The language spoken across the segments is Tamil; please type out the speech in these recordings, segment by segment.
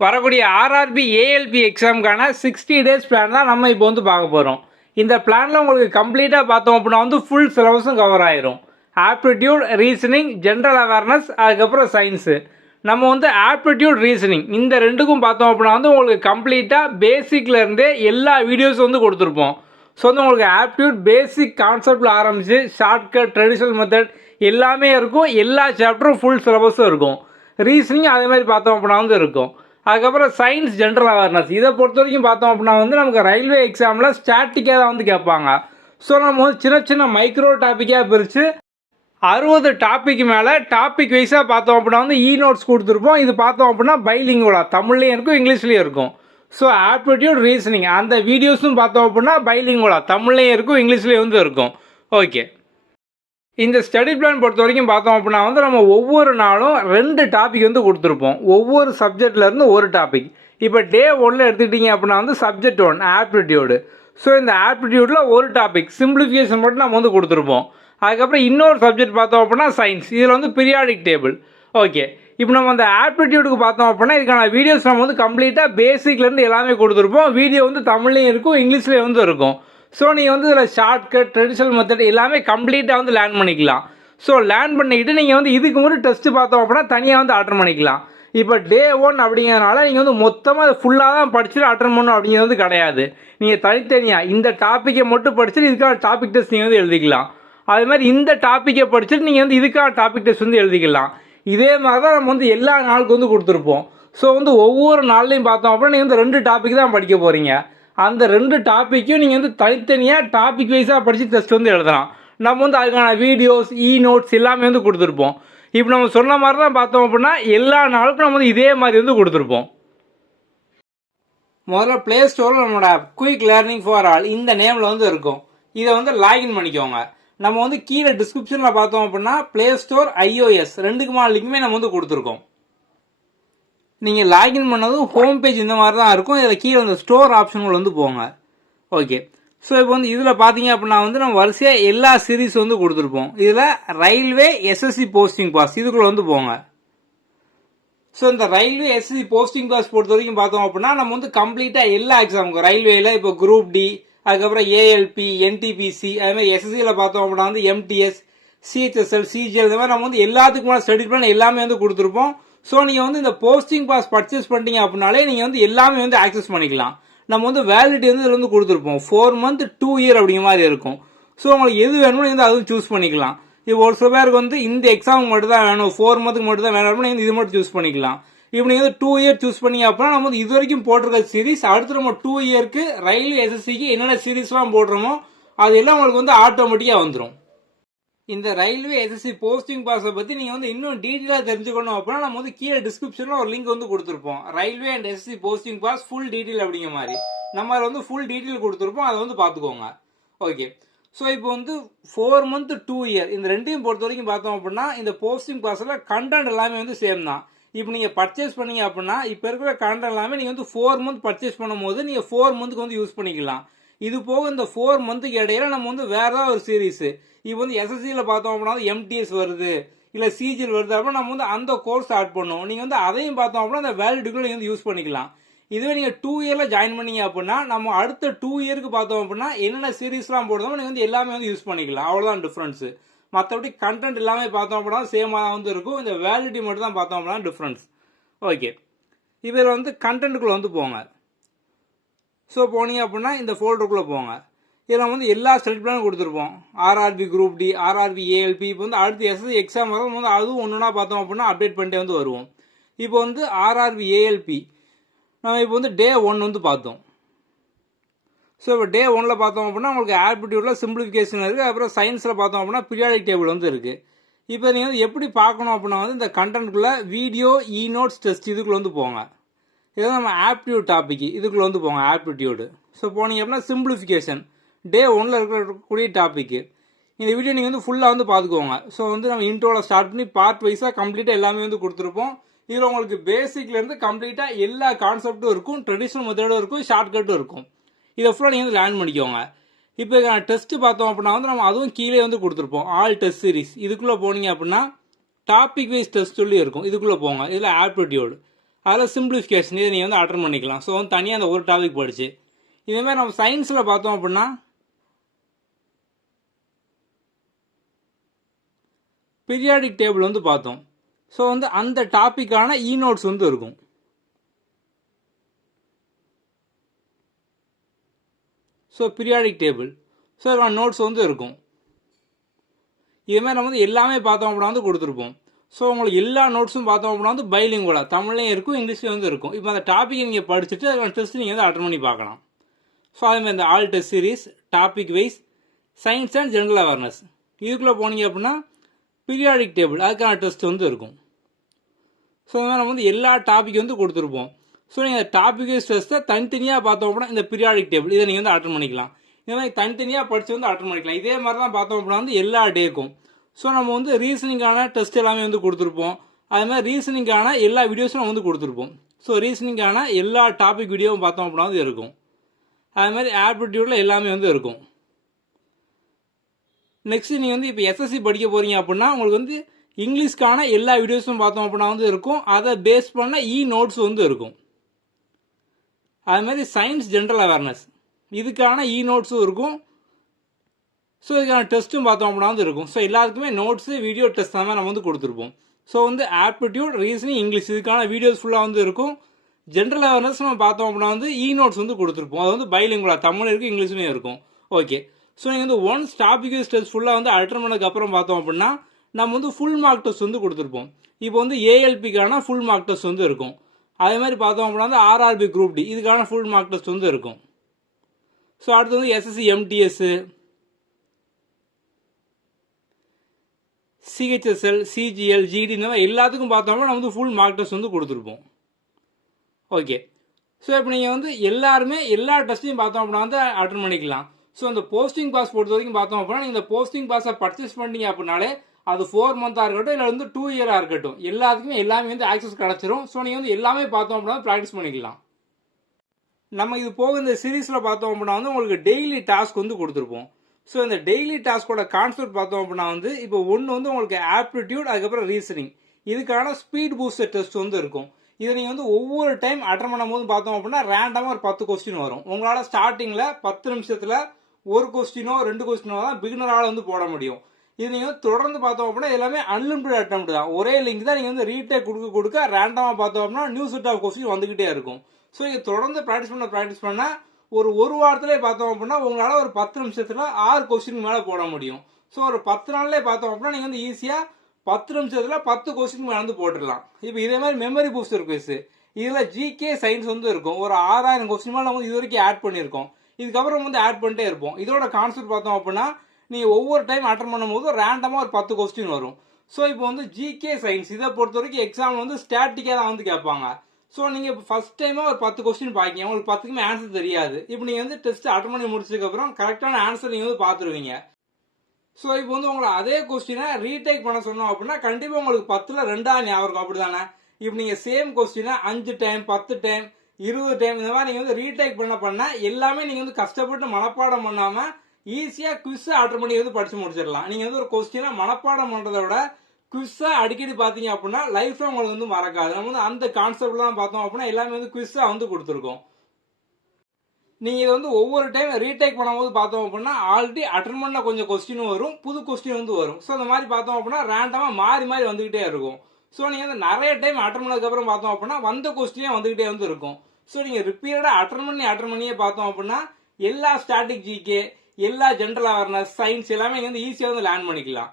வரக்கூடிய ஆர்ஆர்பி ஏஎல்பி எக்ஸாமுக்கான 60 டேஸ் பிளான் தான் நம்ம இப்போ வந்து பார்க்க போகிறோம். இந்த பிளானில் உங்களுக்கு கம்ப்ளீட்டாக பார்த்தோம் அப்படின்னா வந்து ஃபுல் சிலபஸும் கவர் ஆயிரும். ஆப்டிடியூட், ரீசனிங், ஜென்ரல் அவேர்னஸ், அதுக்கப்புறம் சயின்ஸு. நம்ம வந்து ஆப்டிடியூட், ரீசனிங் இந்த ரெண்டுக்கும் பார்த்தோம் அப்படின்னா வந்து உங்களுக்கு கம்ப்ளீட்டாக பேசிக்லேருந்தே எல்லா வீடியோஸும் வந்து கொடுத்துருப்போம். ஸோ வந்து உங்களுக்கு ஆப்டிடியூட் பேசிக் கான்செப்டில் ஆரம்பித்து ஷார்ட்கட், ட்ரெடிஷ்னல் மெத்தட் எல்லாமே இருக்கும். எல்லா சாப்டரும் ஃபுல் சிலபஸும் இருக்கும். ரீசனிங் அதே மாதிரி பார்த்தோம் அப்படின்னா வந்து இருக்கும். அதுக்கப்புறம் சயின்ஸ், ஜென்ரல் அவேர்னஸ் இதை பொறுத்த வரைக்கும் பார்த்தோம் அப்படின்னா வந்து நமக்கு ரயில்வே எக்ஸாமில் ஸ்டாட்டிக்காக தான் வந்து கேட்பாங்க. ஸோ நம்ம வந்து சின்ன சின்ன மைக்ரோ டாப்பிக்காக பிரித்து 60 டாபிக் மேலே டாபிக் வைஸாக பார்த்தோம் அப்படின்னா வந்து நோட்ஸ் கொடுத்துருப்போம். இது பார்த்தோம் அப்படின்னா பைலிங்குவலாக தமிழ்லேயும் இருக்கும், இங்கிலீஷ்லேயும் இருக்கும். ஸோ ஆப்டிடியூட், ரீசனிங் அந்த வீடியோஸும் பார்த்தோம் அப்படின்னா பைலிங்குவலாக தமிழ்லேயும் இருக்கும், இங்கிலீஷ்லேயும் வந்து இருக்கும். ஓகே, இந்த ஸ்டடி பிளான் பொறுத்த வரைக்கும் பார்த்தோம் அப்படின்னா வந்து நம்ம ஒவ்வொரு நாளும் 2 டாபிக் வந்து கொடுத்துருப்போம். ஒவ்வொரு சப்ஜெக்ட்லேருந்து ஒரு டாபிக். இப்போ டே 1 எடுத்துக்கிட்டிங்க அப்படின்னா வந்து சப்ஜெக்ட் 1 ஆப்டிடியூடு. ஸோ இந்த ஆப்டிடியூடில் ஒரு டாபிக் சிம்பிளிஃபிகேஷன் மட்டும் நம்ம வந்து கொடுத்துருப்போம். அதுக்கப்புறம் இன்னொரு சப்ஜெக்ட் பார்த்தோம் அப்படின்னா சயின்ஸ். இதில் வந்து பீரியாடிக் டேபிள். ஓகே, இப்போ நம்ம அந்த ஆப்டிடியூடுக்கு பார்த்தோம் அப்படின்னா இதுக்கான வீடியோஸ் நம்ம வந்து கம்ப்ளீட்டாக பேசிக்லேருந்து எல்லாமே கொடுத்துருப்போம். வீடியோ வந்து தமிழ்லேயும் இருக்கும், இங்கிலீஷ்லேயும் வந்து இருக்கும். ஸோ நீங்கள் வந்து இதில் ஷார்ட்கட், ட்ரெடிஷ்னல் மெத்தட் எல்லாமே கம்ப்ளீட்டாக வந்து லேர்ன் பண்ணிக்கலாம். ஸோ லேர்ன் பண்ணிக்கிட்டு நீங்கள் வந்து இதுக்கு முன்னாடி டெஸ்ட்டு பார்த்தோம் அப்படின்னா தனியாக வந்து அட்டன் பண்ணிக்கலாம். இப்போ டே 1 அப்படிங்கிறனால நீங்கள் வந்து மொத்தமாக அதை ஃபுல்லாக தான் படிச்சுட்டு அட்டன் பண்ணணும் அப்படிங்கிறது வந்து கிடையாது. நீங்கள் தனித்தனியாக இந்த டாப்பிக்கை மட்டும் படிச்சுட்டு இதுக்கான டாபிக் டெஸ்ட் நீங்கள் வந்து எழுதிக்கலாம். அது மாதிரி இந்த டாப்பிக்கை படிச்சுட்டு நீங்கள் வந்து இதுக்கான டாபிக் டெஸ்ட் வந்து எழுதிக்கலாம். இதே மாதிரி தான் நம்ம வந்து எல்லா நாளுக்கு வந்து கொடுத்துருப்போம். ஸோ வந்து ஒவ்வொரு நாள்லையும் பார்த்தோம் அப்படின்னா நீங்கள் வந்து 2 டாபிக் தான் படிக்க போகிறீங்க. அந்த 2 டாப்பிக்கும் நீங்கள் வந்து தனித்தனியாக டாபிக் வைஸாக படித்து டெஸ்ட் வந்து எழுதலாம். நம்ம வந்து அதுக்கான வீடியோஸ், நோட்ஸ் எல்லாமே வந்து கொடுத்துருப்போம். இப்போ நம்ம சொன்ன மாதிரி தான் பார்த்தோம் அப்படின்னா எல்லா நாளுக்கும் நம்ம வந்து இதே மாதிரி வந்து கொடுத்துருப்போம். முதல்ல ப்ளே ஸ்டோரில் நம்மளோட app quick learning for all இந்த நேமில் வந்து இருக்கும். இதை வந்து லாகின் பண்ணிக்கோங்க. நம்ம வந்து கீழே டிஸ்கிரிப்ஷனில் பார்த்தோம் அப்படின்னா ப்ளே ஸ்டோர், ஐஓஎஸ் ரெண்டுக்குமான லிங்க்குமே நம்ம வந்து கொடுத்துருக்கோம். நீங்கள் லாகின் பண்ணதும் ஹோம் பேஜ் இந்த மாதிரி தான் இருக்கும். இதில் கீழே இந்த ஸ்டோர் ஆப்ஷன்கள் வந்து போங்க. ஓகே, ஸோ இப்போ வந்து இதில் பார்த்தீங்க அப்படின்னா வந்து நம்ம வரிசையாக எல்லா சீரீஸ் வந்து கொடுத்துருப்போம். இதில் ரயில்வே எஸ்எஸ்சி போஸ்டிங் பாஸ் இதுக்குள்ளே வந்து போங்க. ஸோ இந்த ரயில்வே எஸ்எஸ்சி போஸ்டிங் பாஸ் பொறுத்த வரைக்கும் பார்த்தோம் அப்படின்னா நம்ம வந்து கம்ப்ளீட்டாக எல்லா எக்ஸாமுக்கும் ரயில்வேயில் இப்போ குரூப் டி, அதுக்கப்புறம் ஏஎல்பி, என்டிபிசி, அதுமாதிரி எஸ்எஸ்சியில் பார்த்தோம் அப்படின்னா வந்து எம்டிஎஸ், சிஹெச்எஸ்எல், சிஜிஎல் இந்த மாதிரி நம்ம வந்து எல்லாத்துக்குமான ஸ்டடி பிளான் எல்லாமே வந்து கொடுத்துருப்போம். ஸோ நீங்கள் வந்து இந்த போஸ்டிங் பாஸ் பர்ச்சேஸ் பண்ணிட்டீங்க அப்படின்னாலே நீங்கள் வந்து எல்லாமே வந்து ஆக்சஸ் பண்ணிக்கலாம். நம்ம வந்து வேலிடிட்டி வந்து இதில் வந்து கொடுத்துருப்போம். 4 month 2 year அப்படிங்கிற மாதிரி இருக்கும். ஸோ உங்களுக்கு எது வேணுமோ நீங்கள் வந்து அதுவும் சூஸ் பண்ணிக்கலாம். இப்போ ஒரு சில பேருக்கு வந்து இந்த எக்ஸாமுக்கு மட்டும் தான் வேணும், 4 month மட்டும் தான் வேணும், நீங்கள் இது மட்டும் சூஸ் பண்ணிக்கலாம். இப்போ நீங்கள் வந்து 2 year சூஸ் பண்ணீங்க அப்படின்னா நம்ம வந்து இது வரைக்கும் போட்டிருக்க சீரிஸ் அடுத்து நம்ம 2 yearக்கு ரயில்வே எஸ்எஸ்சிக்கு என்னென்ன சீரிஸ்லாம் போடுறோமோ அது எல்லாம் உங்களுக்கு வந்து ஆட்டோமேட்டிக்காக வந்துடும். இந்த ரயில்வே எஸ்எஸ்சி போஸ்டிங் பாஸை பற்றி நீங்கள் வந்து இன்னும் டீட்டெயிலாக தெரிஞ்சுக்கணும் அப்படின்னா நம்ம வந்து கீழே டிஸ்கிரிப்ஷனில் ஒரு லிங்க் வந்து கொடுத்துருப்போம். Railway and SSC posting pass full detail அப்படிங்கிற மாதிரி நம்ம அதில் வந்து ஃபுல் டீட்டெயில் கொடுத்துருப்போம். அதை வந்து பார்த்துக்கோங்க. ஓகே, ஸோ இப்போ வந்து 4 month 2 year இந்த ரெண்டையும் பொறுத்த வரைக்கும் பார்த்தோம் அப்படின்னா இந்த போஸ்டிங் பாஸில் கண்டென்ட் எல்லாமே வந்து சேம் தான். இப்போ நீங்கள் பர்ச்சேஸ் பண்ணீங்க அப்படின்னா இப்போ இருக்கிற கண்டென்ட் எல்லாமே நீங்கள் வந்து 4 month பர்ச்சேஸ் பண்ணும்போது நீங்கள் 4 monthக்கு வந்து யூஸ் பண்ணிக்கலாம். இது போக இந்த 4 monthக்கு இடையில நம்ம வந்து வேற ஏதாவது ஒரு சீரீஸ் இப்போ வந்து எஸ்எஸ்சியில் பார்த்தோம் அப்படின்னா எம்டிஎஸ் வருது, இல்லை சிஜிஎல் வருது அப்படின்னா நம்ம வந்து அந்த கோர்ஸ் ஸ்டார்ட் பண்ணுவோம். நீங்கள் வந்து அதையும் பார்த்தோம் அப்படின்னா அந்த வேலிடிட்டிக்குள்ள நீங்கள் வந்து யூஸ் பண்ணிக்கலாம். இதுவே நீங்கள் 2 yearல ஜாயின் பண்ணீங்க அப்படின்னா நம்ம அடுத்த 2 yearக்கு பார்த்தோம் அப்படின்னா என்னென்ன சீரீஸ்லாம் போடுறோமோ நீங்கள் வந்து எல்லாமே வந்து யூஸ் பண்ணிக்கலாம். அவ்வளோதான் டிஃப்ரென்ஸு. மற்றபடி கண்டென்ட் எல்லாமே பார்த்தோம் அப்படின்னா சேமாக தான் வந்து இருக்கும். இந்த வேலிடிட்டி மட்டும் தான் பார்த்தோம் அப்படின்னா டிஃப்ரென்ஸ். ஓகே, இதில் வந்து கண்டென்ட்டுக்குள்ளே வந்து போங்க. ஸோ போனீங்க அப்படின்னா இந்த ஃபோல்டருக்குள்ளே போங்க. இதில் வந்து எல்லா ஸ்டடி பிளானும் கொடுத்துருப்போம். RRB group D, RRB ALP, இப்போ வந்து அடுத்து எஸ்எஸ்சி எக்ஸாம் வரும் வந்து அதுவும் ஒன்றுனா பார்த்தோம் அப்படின்னா அப்டேட் பண்ணிட்டே வந்து வருவோம். இப்போ வந்து ஆர்ஆர்பி ஏஎல்பி நம்ம இப்போ வந்து டே 1 வந்து பார்த்தோம். ஸோ இப்போ டே 1ல் பார்த்தோம் அப்படின்னா உங்களுக்கு ஆப்டிடியூடில் சிம்பிளிஃபிகேஷன் இருக்குது. அப்புறம் சயின்ஸில் பார்த்தோம் அப்படின்னா பீரியாடிக் டேபிள் வந்து இருக்குது. இப்போ நீங்கள் வந்து எப்படி பார்க்கணும் அப்படின்னா வந்து இந்த கண்டென்ட்குள்ளே வீடியோ, நோட்ஸ், டெஸ்ட் இதுக்குள்ளே வந்து போங்க. இதெல்லாம் நம்ம ஆப்டிடியூட் டாபிக் இதுக்குள்ளே வந்து போங்க. ஆப்டிடியூடு ஸோ போனீங்க அப்படின்னா சிம்பிளிஃபிகேஷன் டே 1ல் இருக்கக்கூடிய டாபிக். இந்த வீடியோ நீங்கள் வந்து ஃபுல்லாக வந்து பார்த்துக்கோங்க. ஸோ வந்து நம்ம இன்ட்ரோவில் ஸ்டார்ட் பண்ணி பார்ட் வைஸாக கம்ப்ளீட்டாக எல்லாமே வந்து கொடுத்துருப்போம். இதில் உங்களுக்கு பேசிக்லேருந்து கம்ப்ளீட்டாக எல்லா கான்செப்ட்டும் இருக்கும், ட்ரெடிஷ்னல் மெத்தடும் இருக்கும், ஷார்ட்கட்டும் இருக்கும். இதை ஃபுல்லாக நீங்கள் வந்து லேர்ன் பண்ணிக்கோங்க. இப்போ டெஸ்ட்டு பார்த்தோம் அப்படின்னா வந்து நம்ம அதுவும் கீழே வந்து கொடுத்துருப்போம். ஆல் டெஸ்ட் சீரிஸ் இதுக்குள்ளே போனீங்க அப்படின்னா டாபிக் வைஸ் டெஸ்ட் சொல்லி இருக்கும். இதுக்குள்ளே போங்க. இதில் ஆப்டிடியூடு அதில் சிம்பிளிஃபிகேஷன் இதை நீங்கள் வந்து அட்டன் பண்ணிக்கலாம். ஸோ வந்து தனியாக அந்த ஒரு டாபிக் படிச்சு இதேமாதிரி நம்ம சயின்ஸில் பார்த்தோம் அப்படின்னா பீரியாடிக் டேபிள் வந்து பார்த்தோம். ஸோ வந்து அந்த டாப்பிக்கான நோட்ஸ் வந்து இருக்கும். So periodic table so notes வந்து இருக்கும். இதேமாதிரி நம்ம வந்து எல்லாமே பார்த்தோம் அப்படின்னா வந்து கொடுத்துருப்போம். ஸோ உங்களுக்கு எல்லா நோட்ஸும் பார்த்தோம் அப்படின்னா வந்து பைலிங்குவலாக தமிழ்லையும் இருக்கும் இங்கிலீஷ்லையும் வந்து இருக்கும். இப்போ அந்த டாப்பிக்கை நீங்கள் படிச்சுட்டு அதுக்கான டெஸ்ட் நீங்கள் வந்து அட்டன் பண்ணி பார்க்கலாம். ஸோ அதேமாதிரி இந்த all test series topic wise science and general awareness இதுக்குள்ளே போனீங்க அப்படின்னா பீரியாடிக் டேபிள் அதுக்கான டெஸ்ட் வந்து இருக்கும். ஸோ இந்த மாதிரி நம்ம வந்து எல்லா டாபிக் வந்து கொடுத்துருப்போம். ஸோ நீங்கள் டாபிக் வைஸ் டெஸ்ட்டை தனித்தனியாக பார்த்தோம் அப்படின்னா இந்த பீரியாடிக் டேபிள் இதை நீங்கள் வந்து அட்டன் பண்ணிக்கலாம். இந்த மாதிரி தனித்தனியாக படித்து வந்து அட்டன் பண்ணிக்கலாம். இதே மாதிரி தான் பார்த்தோம் அப்படின்னா வந்து எல்லா டேக்கும். ஸோ நம்ம வந்து ரீசனிங்கான டெஸ்ட் எல்லாமே வந்து கொடுத்துருப்போம். அது மாதிரி ரீசனிங்கான எல்லா வீடியோஸும் நம்ம வந்து கொடுத்துருப்போம். ஸோ ரீசனிங்கான எல்லா டாபிக் வீடியோவும் பார்த்தோம் அப்படின்னா வந்து இருக்கும். அது மாதிரி ஆப்டிடியூடில் எல்லாமே வந்து இருக்கும். நெக்ஸ்ட் நீங்கள் வந்து இப்போ எஸ்எஸ்சி படிக்க போகிறீங்க அப்படின்னா உங்களுக்கு வந்து இங்கிலீஷ்க்கான எல்லா வீடியோஸும் பார்த்தோம் அப்படின்னா வந்து இருக்கும். அதை பேஸ் பண்ண நோட்ஸ் வந்து இருக்கும். அது மாதிரி சயின்ஸ் ஜென்ரல் அவேர்னஸ் இதுக்கான நோட்ஸும் இருக்கும். ஸோ இதுக்கான டெஸ்ட்டும் பார்த்தோம் அப்படின்னா வந்து இருக்கும். ஸோ எல்லாத்துக்குமே நோட்ஸு வீடியோ டெஸ்ட் தான் நம்ம வந்து கொடுத்துருப்போம். ஸோ வந்து ஆப்டிடியூட் ரீசனிங் இங்கிலீஷ் இதுக்கான வீடியோஸ் ஃபுல்லாக வந்து இருக்கும். ஜென்ரல் அவேர்னஸ் நம்ம பார்த்தோம் அப்படின்னா வந்து நோட்ஸ் வந்து கொடுத்துருப்போம். அது வந்து பைலிங்குவலா தமிழ் இருக்குது இங்கிலீஷ்லையும் இருக்கும். ஓகே. ஸோ நீங்கள் வந்து ஒன்ஸ் டாபிக் வைஸ் டெஸ்ட் ஃபுல்லாக வந்து அட்டன் பண்ணதுக்கப்புறம் பார்த்தோம் அப்படின்னா நம்ம வந்து ஃபுல் மார்க் டெஸ்ட் வந்து கொடுத்துருப்போம். இப்போ வந்து ஏஎல்பிக்கான ஃபுல் மார்க் டெஸ்ட் வந்து இருக்கும். அதே மாதிரி பார்த்தோம் அப்படின்னா வந்து ஆர்ஆர்பி குரூப் டி இதுக்கான ஃபுல் மார்க் டெஸ்ட் வந்து இருக்கும். ஸோ அடுத்து வந்து SSC MTS CHSL CGL GD இந்த மாதிரி எல்லாத்துக்கும் பார்த்தோம்னா நம்ம வந்து ஃபுல் மார்க் டெஸ்ட் வந்து கொடுத்துருப்போம். ஓகே. ஸோ இப்போ நீங்கள் வந்து எல்லாருமே எல்லா டெஸ்ட்டையும் பார்த்தோம் அப்படின்னா வந்து அட்டன் பண்ணிக்கலாம். ஸோ அந்த போஸ்டிங் பாஸ் பொறுத்த வரைக்கும் பார்த்தோம் அப்படின்னா நீங்கள் இந்த போஸ்டிங் பாஸை பர்ச்சேஸ் பண்ணிட்டீங்க அப்படின்னாலே அது 4 மந்த்தாக இருக்கட்டும் இல்லை வந்து 2 இயராக இருக்கட்டும் எல்லாத்துக்குமே எல்லாமே வந்து ஆக்சஸ் கிடச்சிரும். ஸோ நீங்கள் வந்து எல்லாமே பார்த்தோம் அப்படின்னா ப்ராக்டிஸ் பண்ணிக்கலாம். நம்ம இது போக இந்த சீரீஸில் பார்த்தோம் அப்படின்னா வந்து உங்களுக்கு டெய்லி டாஸ்க் வந்து கொடுத்துருப்போம். ஸோ இந்த டெய்லி டாஸ்கோட கான்செப்ட் பார்த்தோம் அப்படின்னா வந்து இப்போ ஒன்று வந்து உங்களுக்கு ஆப்டிடியூட் அதுக்கப்புறம் ரீசனிங் இதுக்கான ஸ்பீட் பூஸ்டர் டெஸ்ட் வந்து இருக்கும். இதை நீங்கள் வந்து ஒவ்வொரு டைம் அட்டன் பண்ணும் போது பார்த்தோம் அப்படின்னா ரேண்டமாக ஒரு 10 கொஸ்டின் வரும். உங்களால் ஸ்டார்டிங்கில் 10 நிமிஷத்தில் ஒரு கொஸ்டினோ 2 கொஸ்டினோ தான் பிகினரால் வந்து போட முடியும். இது நீங்கள் வந்து தொடர்ந்து பார்த்தோம் அப்படின்னா எல்லாமே அன்லிமிட்டட் அட்டெம்ப்ட் தான். ஒரே லிங்க் தான் நீங்கள் வந்து ரீடேக் கொடுக்க ரேண்டமாக பார்த்தோம் அப்படின்னா நியூ செட் ஆஃப் கொஸ்டின் வந்துகிட்டே இருக்கும். ஸோ நீங்கள் தொடர்ந்து ப்ராக்டிஸ் பண்ண ஒரு வாரத்திலே பார்த்தோம் அப்படின்னா உங்களால் ஒரு 10 நிமிஷத்தில் 6 கொஸ்டின் மேலே போட முடியும். ஸோ ஒரு 10 நாள்லேயே பார்த்தோம் அப்படின்னா நீங்கள் வந்து ஈஸியாக 10 நிமிஷத்தில் 10 கொஸ்டின் மேலே வந்து போட்டுடலாம். இப்போ இதே மாதிரி மெமரி பூஸ்டர் குவிஸ் இதில் ஜிகே சயின்ஸ் வந்து இருக்கும். ஒரு 6000 கொஸ்டின் மேலே நம்ம இது வரைக்கும் ஆட் பண்ணியிருக்கோம். இதுக்கப்புறம் வந்து ஆட் பண்ணிட்டே இருப்போம். இதோட கான்செப்ட் பார்த்தோம் அப்படின்னா நீங்கள் ஒவ்வொரு டைம் அட்டன் பண்ணும்போது ரேண்டமாக ஒரு 10 கொஸ்டின் வரும். ஸோ இப்போ வந்து ஜிகே சயின்ஸ் இதை பொறுத்த வரைக்கும் எக்ஸாம் வந்து ஸ்டாட்டிக்காக தான் வந்து கேட்பாங்க. ஸோ நீங்கள் இப்போ ஃபஸ்ட் டைமாக ஒரு 10 கொஸ்டின் பார்க்கிங்க உங்களுக்கு 10க்குமே ஆன்சர் தெரியாது. இப்போ நீங்கள் வந்து டெஸ்ட் அட்டன் பண்ணி முடிச்சதுக்கப்புறம் கரெக்டான ஆன்சர் நீங்கள் வந்து பார்த்துருவீங்க. ஸோ இப்போ வந்து உங்களை அதே கொஸ்டினை ரீடேக் பண்ண சொன்னோம் அப்படின்னா கண்டிப்பாக உங்களுக்கு 10ல் 2 ஞாபகம் இருக்கும். அப்படி தானே? இப்போ நீங்கள் சேம் கொஸ்டினை 5 டைம் 10 டைம் 20 டைம் இந்த மாதிரி நீங்கள் வந்து ரீடேக் பண்ண எல்லாமே நீங்கள் வந்து கஷ்டப்பட்டு மனப்பாடம் பண்ணாமல் ஈஸியாக குவிஸை அட்டன் பண்ணி வந்து படித்து முடிச்சிடலாம். நீங்கள் வந்து ஒரு கொஸ்டினை மனப்பாடம் பண்ணுறத விட குவிஸை அடிக்கடி பார்த்தீங்க அப்படின்னா லைஃப்பில் உங்களுக்கு வந்து மறக்காது. நம்ம வந்து அந்த கான்செப்ட்லாம் பார்த்தோம் அப்படின்னா எல்லாமே வந்து குவிஸாக வந்து கொடுத்துருக்கோம். நீங்கள் இதை வந்து ஒவ்வொரு டைம் ரீடேக் பண்ணும்போது பார்த்தோம் அப்படின்னா ஆல்ரெடி அட்டன் பண்ண கொஞ்சம் கொஸ்டினும் வரும், புது கொஸ்டின் வந்து வரும். ஸோ அந்த மாதிரி பார்த்தோம் அப்படின்னா ரேண்டமாக மாறி வந்துகிட்டே இருக்கும். ஸோ நீங்கள் வந்து நிறைய டைம் அட்டன் பண்ணதுக்கப்புறம் பார்த்தோம் அப்படின்னா வந்த கொஸ்டினே வந்துகிட்டே வந்து இருக்கும். ஸோ நீங்கள் ரிப்பீட்டடாக அட்டன் பண்ணியே பார்த்தோம் அப்படின்னா எல்லா ஸ்டாட்டிக் ஜிகே எல்லா ஜென்ரல் அவேர்னஸ் சயின்ஸ் எல்லாமே நீங்கள் வந்து ஈஸியாக வந்து லேர்ன் பண்ணிக்கலாம்.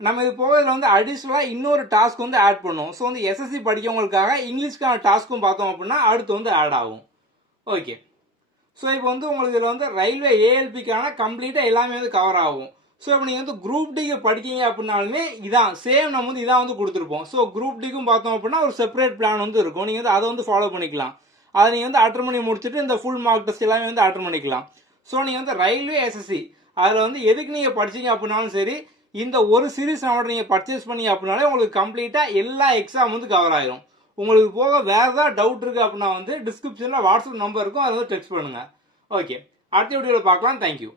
நம்ம இது போக இதில் வந்து அடிஷ்னலாக இன்னொரு டாஸ்க் வந்து ஆட் பண்ணுவோம். ஸோ வந்து எஸ்எஸ்சி படிக்கிறவங்களுக்காக இங்கிலீஷ்க்கான டாஸ்க்கும் பார்த்தோம் அப்படின்னா அடுத்து வந்து ஆட் ஆகும். ஓகே. ஸோ இப்போ வந்து உங்களுக்கு இதில் வந்து ரயில்வே ஏஎல்பிக்கான கம்ப்ளீட்டாக எல்லாமே வந்து கவர் ஆகும். ஸோ இப்போ நீங்கள் வந்து குரூப் டிக்கு படிக்கீங்க அப்படின்னாலுமே இதான் சேம் நம்ம வந்து இதான் வந்து கொடுத்துருப்போம். ஸோ குரூப் டிக்கும் பார்த்தோம் அப்படின்னா ஒரு செப்பரேட் பிளான் வந்து இருக்கும். நீங்கள் வந்து அதை வந்து ஃபாலோ பண்ணிக்கலாம். அதை நீங்கள் வந்து அட்டன் பண்ணி முடிச்சுட்டு இந்த ஃபுல் மார்க் டெஸ்ட் எல்லாமே வந்து அட்டன் பண்ணிக்கலாம். ஸோ நீங்கள் வந்து ரயில்வே எஸ்எஸ்சி அதில் வந்து எதுக்கு நீங்கள் படிச்சீங்க அப்படின்னாலும் சரி இந்த ஒரு சீரீஸ் நம்மளோட நீங்கள் பர்ச்சேஸ் பண்ணி அப்படின்னாலே உங்களுக்கு கம்ப்ளீட்டாக எல்லா எக்ஸாம் வந்து கவர் ஆயிரும். உங்களுக்கு போக வேறு ஏதாவது டவுட் இருக்குது அப்படின்னா வந்து டிஸ்கிரிப்ஷனில் வாட்ஸ்அப் நம்பர் இருக்கும், அதை வந்து டெக்ஸ்ட் பண்ணுங்கள். ஓகே. அடுத்த வீடியோவில் பார்க்கலாம். தேங்க்யூ.